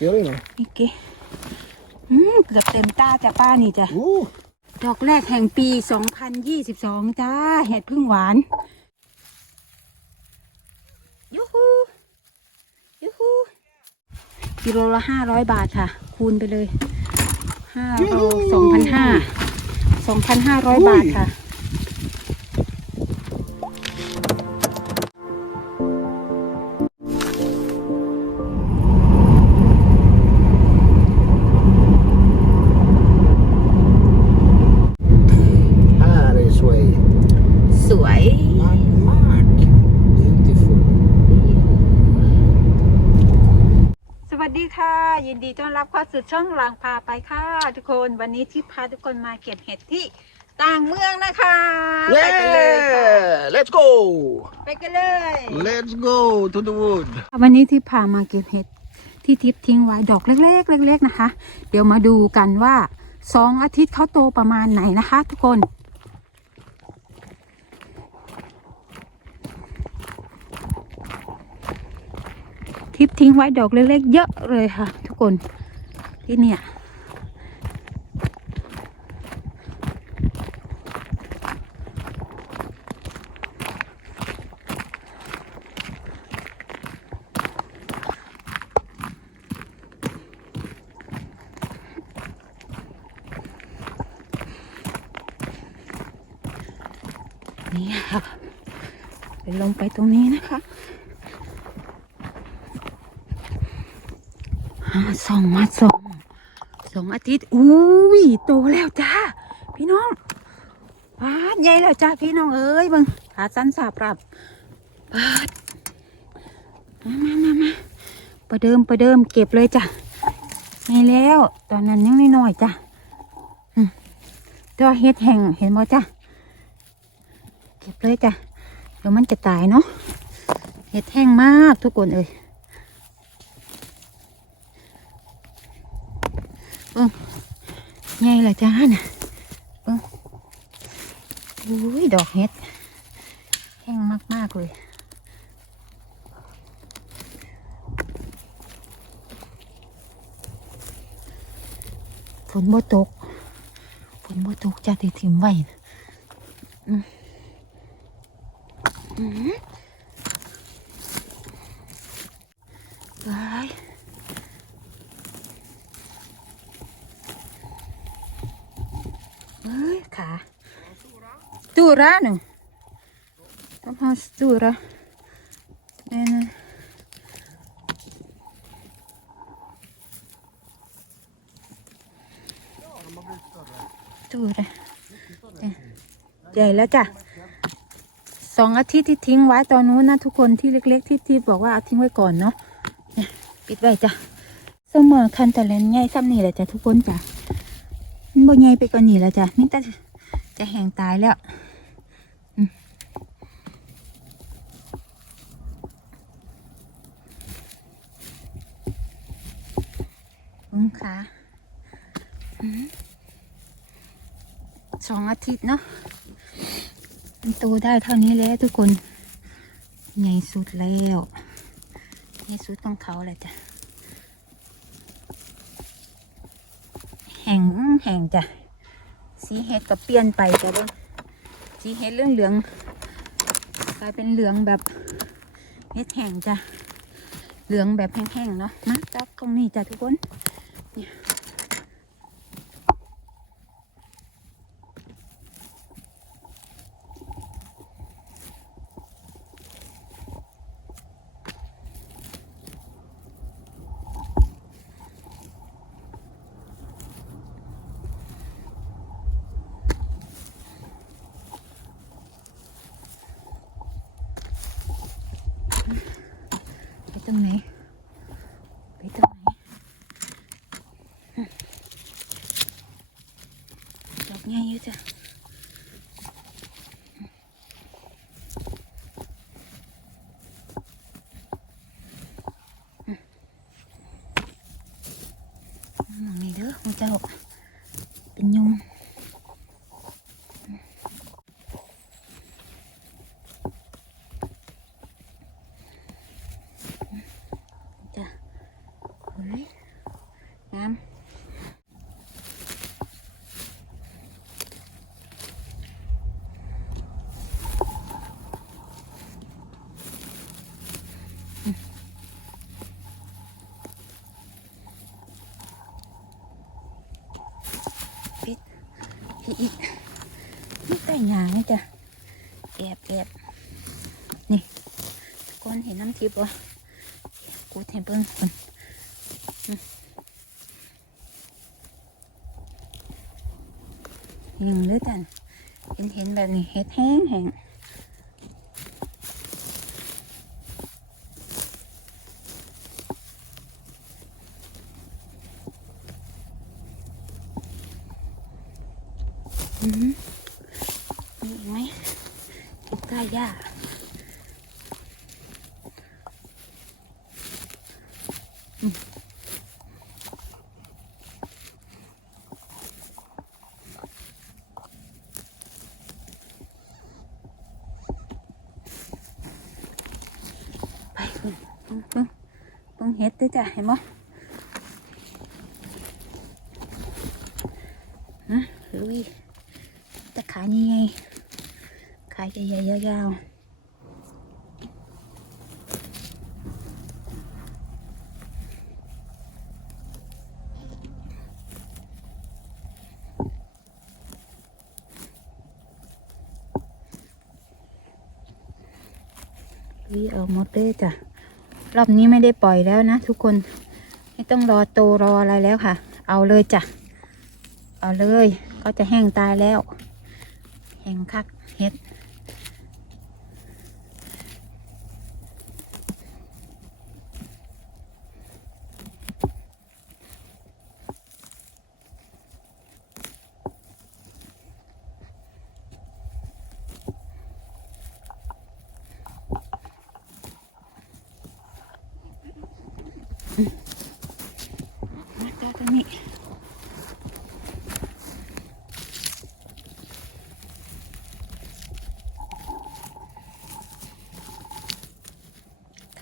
Gör det nu. นี่เกอืมเกือบเต็มตาจ้ะป้านี่จ้ะ Oh, ดอกแรกแห่งปี 2022 จ้า เห็ดพึ่งหวาน ยูฮู ยูฮู กิโลละห้าร้อยบาทค่ะ คูณไปเลยห้าโลสองพันห้าสองพันห้าร้อยบาทค่ะ เข้าสู่ช่องลางพาไปค่ะ ทุกคนวันนี้ที่พาทุกคนมาเก็บเห็ดที่ต่างเมืองนะคะไปกันเลยค่ะ Yeah! Let's go! ไปกันเลย Let's go to the wood. วันนี้ที่พามาเก็บเห็ดที่ทิพย์ทิ้งไว้ดอกเล็กๆเล็กๆนะคะ เดี๋ยวมาดูกันว่าสองอาทิตย์เขาโตประมาณไหนนะคะ ทุกคน ทิพย์ทิ้งไว้ดอกเล็กๆเยอะเลยค่ะ ทุกคน ที่เนี่ยนี่ค่ะเดี๋ยวลงไปตรงนี้นะคะส่องมาส่อง สองอาทิตย์อุ้ยโตแล้วจ้าพี่น้องปาดใหญ่แล้วจ้าพี่น้องเอ้ยบังขาสั้นสาบรับปาดมามามามาประเดิมประเดิมเก็บเลยจ้ะไงแล้ว ตอนนั้นยังน้อยๆจ้ะตัวเฮ็ดแห้งเห็นบ่จ้ะเก็บเลยจ้ะเดี๋ยวมันจะตายเนาะเห็ดแห้งมากทุกคนเอ้ยเบิ้ง ไงล่ะจ้าน่ะเบิ้งอุ้ยดอกเห็ดแห้งมาก ๆ เลยฝนบ่ตกฝนบ่ตกจ้าที่ถิ่มไว้น่ะอืม ไปเอ้ยขาตูระหนึ่งต้องเอาตูระเนี่ยนะตูระเนี่ยใหญ่แล้วจ้ะสองอาทิตย์ที่ทิ้งไว้ตอนนู้นนะทุกคนที่เล็ก ๆ ที่ที่บอกว่าเอาทิ้งไว้ก่อนเนาะเนี่ยปิดไว้จ้ะเสมอคันแต่ละใหญ่ซ้ำนี่แหละจ้ะทุกคนจ้ะมันบ่ใหญ่ไปกว่านี้แล้วจ้ะนี่แต่ จะแห้งตายแล้วอืมค่ะอืมสองอาทิตย์เนาะมันโตได้เท่านี้แล้วทุกคน ใหญ่สุดแล้วใหญ่สุดของเขาแหละจ้ะแห่งแห่งจ้ะ สีเห็ดก็เปลี่ยนไปจ้ะเบิ้งสีเห็ดเรื่องเหลืองกลายเป็นเหลืองแบบเห็ดแห้งจ้ะเหลืองแบบแห้งๆเนาะมาจับตรงนี้จ้ะทุกคน ไปตรงไหนไปตรงไหนอืมดอกใหญ่อยู่จ้ะ มองนี่เด้อของเจ้า เป็นยุงจ้ะเฮ้ย งาม ปิดพี่ อีกนี่ใต้หยางนี่จ้ะแอบแอบนี่ก้อนเห็นน้ำทิพย์วะกูเทมเปิ้งคนยังเหลือแต่เห็นเห็นแบบนี้เห็ดแห้งแห้ง มีอีกไหมใต้หญ้าไปคุณต้องต้งเฮ็ดด้วยจ้ะเห็นไหมะลุยตะขานี่ไงขาใหญ่ๆ ยาวๆลุยเอาหมดเลยจ้ะ รอบนี้ไม่ได้ปล่อยแล้วนะทุกคน ไม่ต้องรอโตรออะไรแล้วค่ะ เอาเลยจ้ะ เอาเลย ก็จะแห้งตายแล้ว แห้งคักเฮ็ด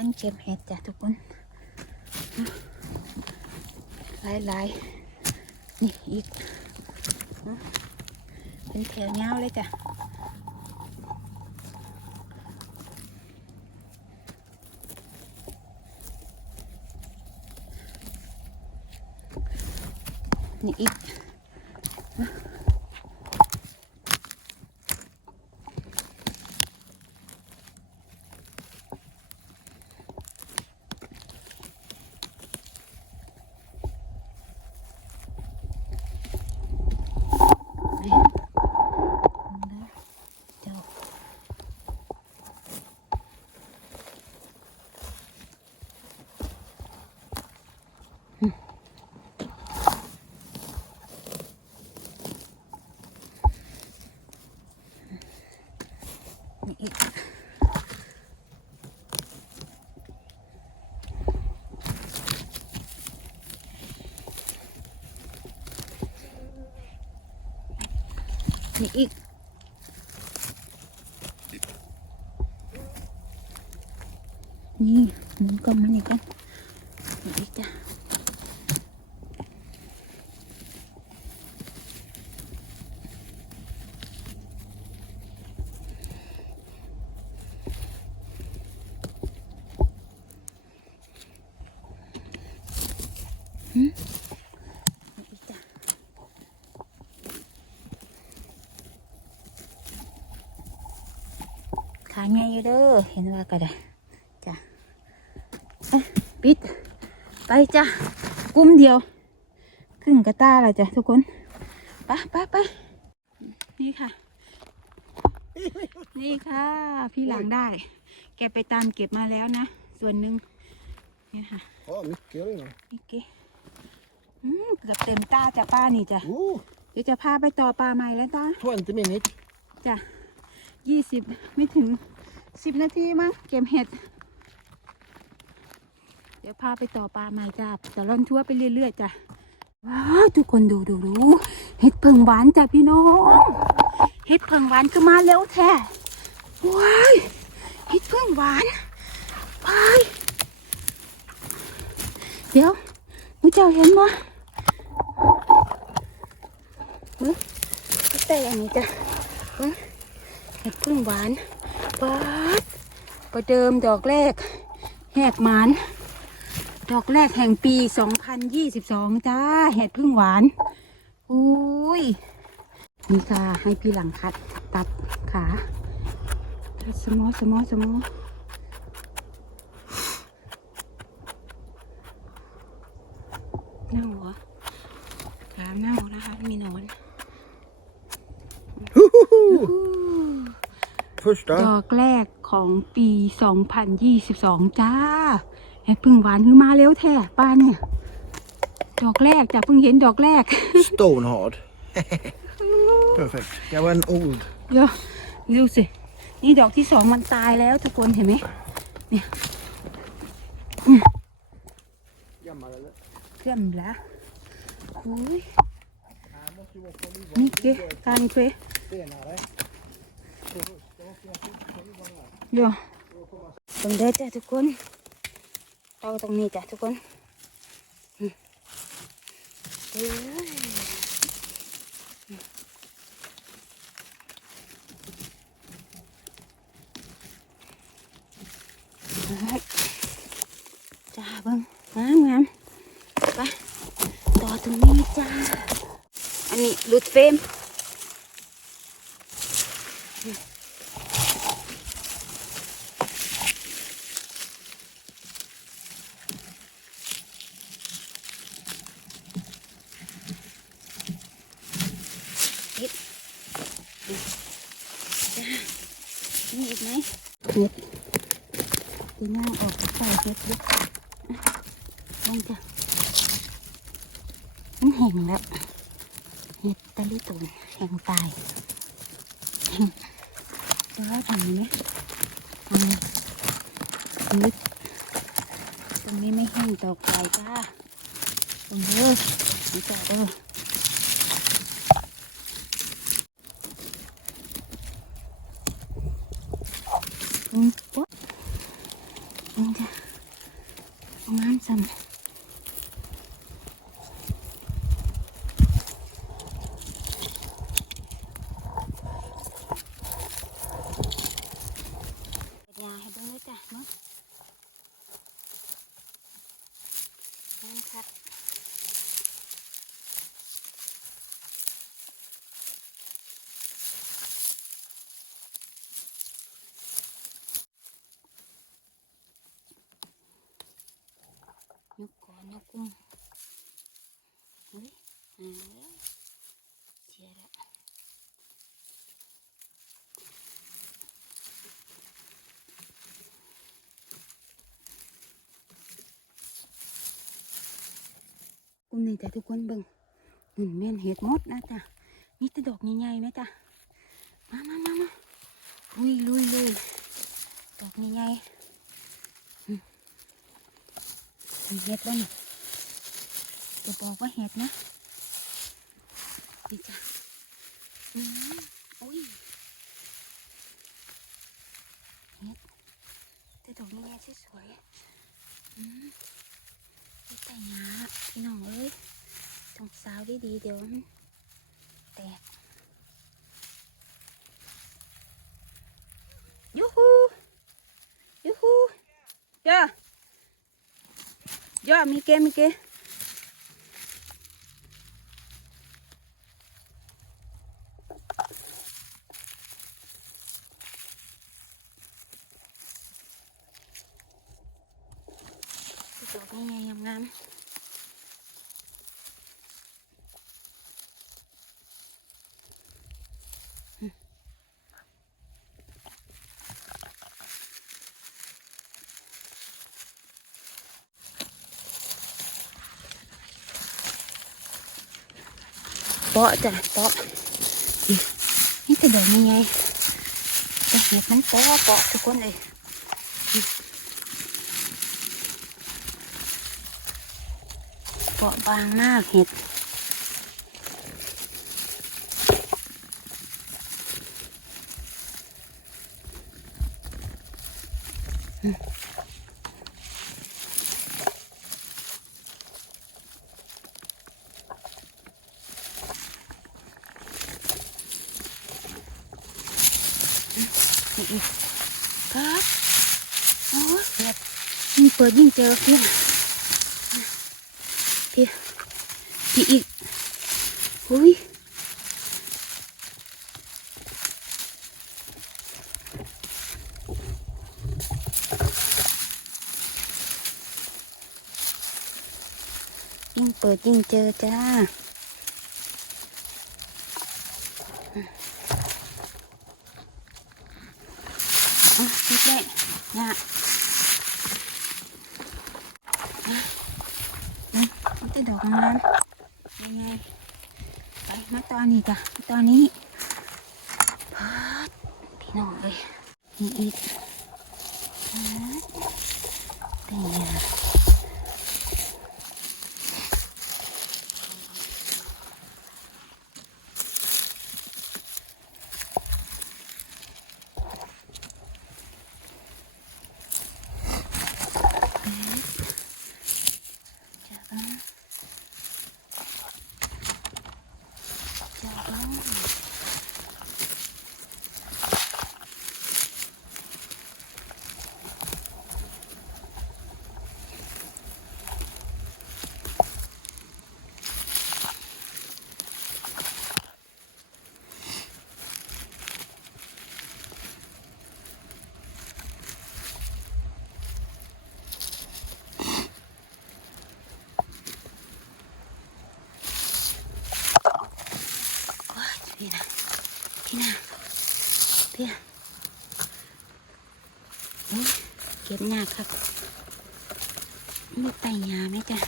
านเก็บเห็ดจ้ะทุกคนหลายหลายๆนี่อีก เป็นแถวยาเลยจ้ะนี่อีก นี่เจ้านี่อีก นี่อีก นี่ หมุนกล้องมันอีกกัน ปิด ไปจ้ะกุ้มเดียวครึ่งกระตาและจ้ะทุกคนไปไปไปนี่ค่ะ นี่ค่ะ พี่หลังได้ แกไปตามเก็บมาแล้วนะ ส่วนหนึ่งเนี่ยค่ะ Oh, mycket det. นี่เกอืมเกือบเต็มตาจ้ะป้านี่จ้ะ Oh, เดี๋ยวจะพาไปต่อปลาใหม่แล้วจ้า20 minutes. จ้ะยี่สิบไม่ถึงสิบนาทีมั้งเก็บเห็ดเดี๋ยวพาไปต่อปลาใหม่จ้ะจะล่อนทั่วไปเรื่อยๆจ้ะว้าวทุกคนดูดูดูเห็ดเพิงหวานจ้ะพี่น้องเห็ดเพิงหวานก็มาเร็วแท้ว้ายเห็ดเพิงหวานไปเดี๋ยวมูเจ้าเห็นบ่มึงแต่อันนี้จ้ะมึงเห็ดพึ่งหวานป๊าดประเดิมดอกแรกแหกหมาน ดอกแรกแห่งปี 2022 จ้า เห็ดพึ่งหวาน อุ้ย นี่ค่ะ ให้พี่หลังคัดตัดขาตัดสมอสมอสมอเน่าเหรอขาเน่านะคะ มีหนอน Första. ดอกแรกของปี 2022 จ้า เห็ดพึ่งหวานคือมาเร็วแท้ป้าเนี่ย ดอกแรกจ้ะเพิ่งเห็นดอกแรก Stonehard. Perfect. Jag var en old. เดี๋ยวดูสิ นี่ดอกที่สองมันตายแล้วทุกคนเห็นไหม Gammal eller? เพื่อนละอุ้ยนี่เกการเฟ Senare. เดี๋ยวตรงเด้อจ้ะทุกคน เอาตรงนี้จ้ะทุกคนเฮ้ยจ้าเบิ้งงามงามไปต่อตรงนี้จ้า อันนี้ลุดเฟรม นี่อีกไหมเห็ดตีน่างออกใส่เห็ดเยอะลงจ้ะมันแห้งแล้ว เห็ดตะลิตุนแห้งตาย เดี๋ยวเราทำนี้อืมนึกตรงนี้ไม่แห้งต่อไปจ้าตรงเด้อนี่จ้าเด้อ อืมปุ๊บนี่จ้ะเอางามซ้ำเดี๋ยวให้เบิ่งด้วยจ้ะเนาะนั่นครับ ยกก่อนยกกุ้งเฮ้ยหาแล้วเสียละกุ้งนี่จ้ะทุกคนเบิ่งหนึ่งแม่นเห็ดมดนะจ้ะมีแต่ดอกใหญ่ๆไหมจ้ะมามามามาลุยลุยลุยดอกใหญ่ๆ มีเห็ดแล้วนี่จะบอกว่าเห็ดนะนี่จ้ะอืมอุ้ยเห็ดแต่ดอกนี้แน่สวยๆอืมแต่หยาพี่น้องเอ้ยต้องสาวดีๆเดี๋ยวมันแตก जा मी के मी के ปาะจ้ะเปาะนี่จะเดินยังไงจะเห็ดมันเปาะเปาะทุกคนเลยเปาะบางมากเห็ด อีกครับโอ้ยแบบ ยิ่งเปิดยิ่งเจอพี่พี่พี่อีกอุ้ยยิ่งเปิดยิ่งเจอจ้า อะคิดเลยเนี่ยอะนี่มันจะดอกงาม ยังไงไปมาตอนนี้จ้ะตอนนี้พัดพี่น้องเลยนี่อีกพัดเป็นไงล่ะจะบ้าจะบ้า ว้ายพี่นะพี่นะพี่นะอุ๊ยเก็บ ยากครับมีไตยาไหมจ๊ะ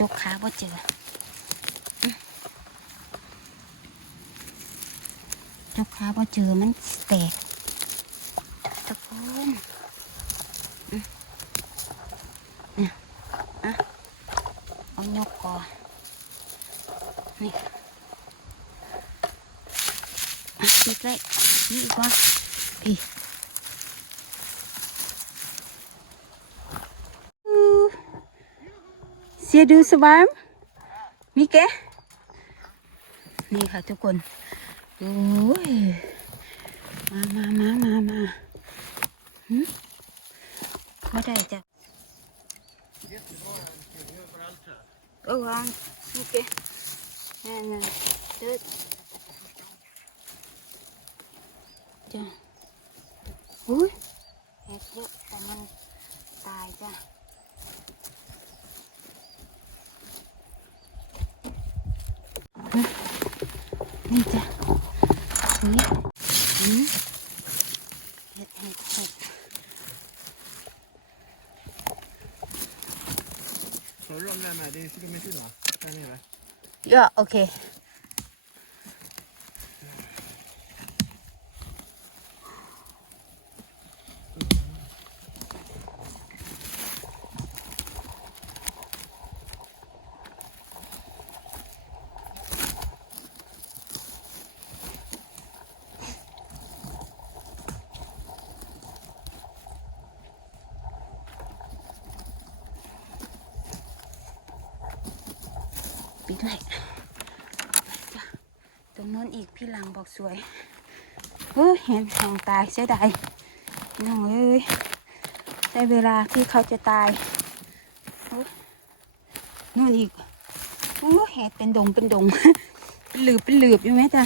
จกขาบ่เจอจกขาบ่เจอมันแตกทุกคนเนี่ยอะเอายกก่อนนี่อีกเลยนี่อีกว่า พี่ Ser du så varm? Mycket? นี่ค่ะทุกคนโอ้ยมามามามามาไม่ได้จ้ะโอ้ยโอเคนั่นน่ะเด็ดจ้ะอุ้ยเห็ดเยอะแต่มันตายจ้ะ นี่จ้ะนี่อืม เห็ดเห็ดเห็ด Har du dem där med? Det är de är fina. Där nere. ย่อโอเคปิดเลยจ้ะตรงโน้นอีกพี่หลังบอก สวยเฮ้ยเห็นหองตายเสียดายน้องเอ้ยได้เวลาที่เขาจะตายโอ้ยนู่นอีกโอ้ยเห็ดเป็นดงเป็นดงเป็นหลืบเป็นหลืบอยู่ไหมจ้ะ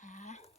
ค่ะ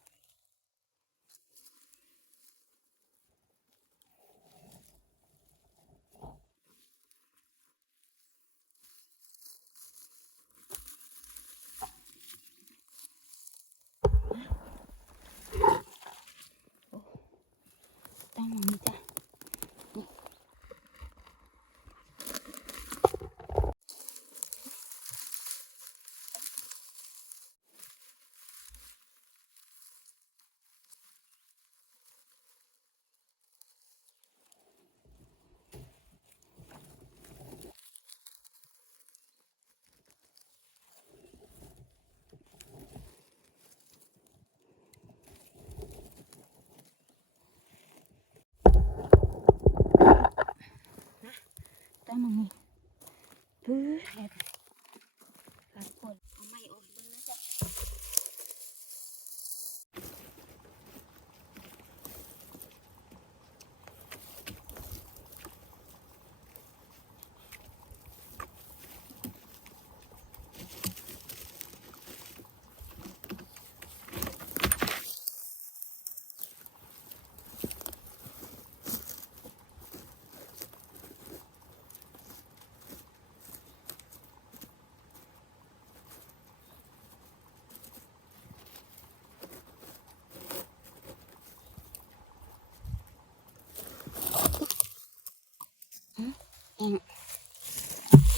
เอง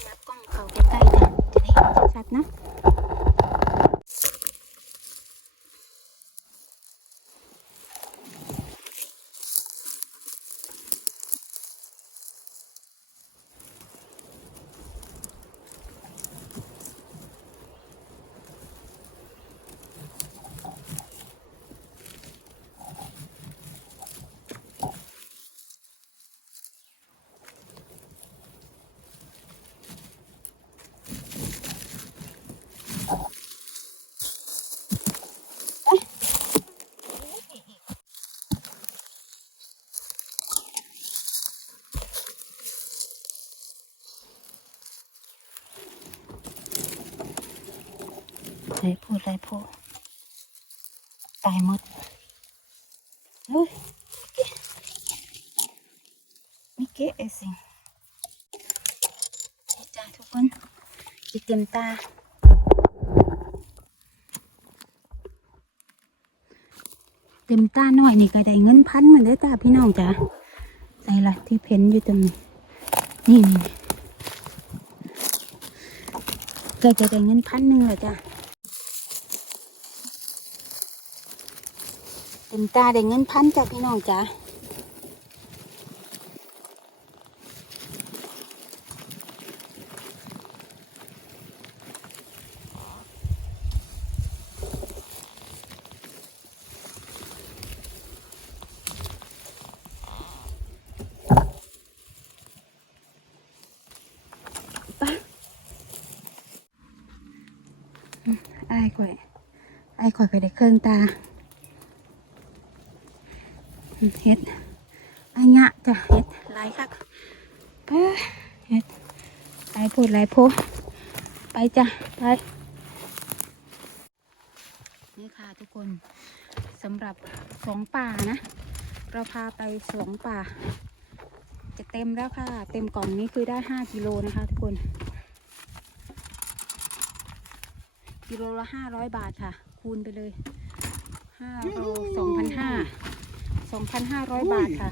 รับกล้องเขาใกล้ๆจะจะได้เห็นชัดนะ ไรพูดไรพูดตายหมดเฮ้ยมิเกะเอสิจ้าทุกคนอีกเต็มตาเต็มตาหน่อยนี่ก็ได้เงินพันเหมือนได้ตาพี่น้องจ้ะใส่ละที่เพ้นอยู่ตรงนี้นี่นี่นี่ก็จะได้เงินพันหนึ่งเลยจ้ะ เต็มตาได้เงินพันจ้ะพี่น้องจ้ะไปไอ้ข่อย ไอ้ายข่อยก็ได้เครื่องตา เฮ็ดอันยะจ้ะเฮ็ดหลายคักไปเฮ็ดหลายโพดหลายโพดไปจ้ะไปนี่ค่ะทุกคนสำหรับสองป่านะ เราพาไปสองป่า จะเต็มแล้วค่ะ เต็มกล่องนี้คือได้ห้ากิโลนะคะทุกคน กิโลละห้าร้อยบาทค่ะ คูณไปเลยห้าโลสองพันห้า สองพันห้าร้อยบาทค่ะ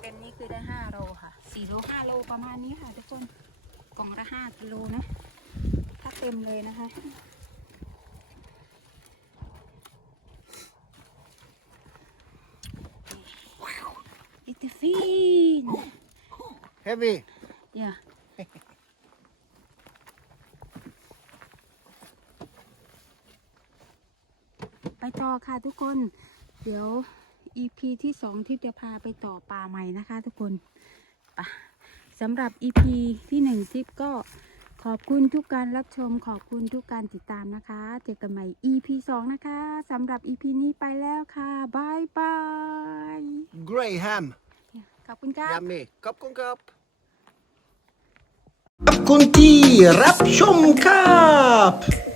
เต็มนี้คือได้ห้าโลค่ะสี่โลห้าโลประมาณนี้ค่ะทุกคน กล่องละห้ากิโลนะ ถ้าเต็มเลยนะคะอิตาฟีน Heavy. อย่าไปต่อ ค่ะทุกคน เดี๋ยว EP ที่สองที่จะพาไปต่อป่าใหม่นะคะ ทุกคนไปสำหรับ EP ที่หนึ่งทิปก็ขอบคุณทุกการรับชมขอบคุณทุกการติดตามนะคะ เจอกันใหม่ EP สองนะคะสำหรับ EP นี้ไปแล้วค่ะบายบาย Graham. ขอบคุณครับ Yummy. Cup con cup. ขอบคุณที่รับชมครับ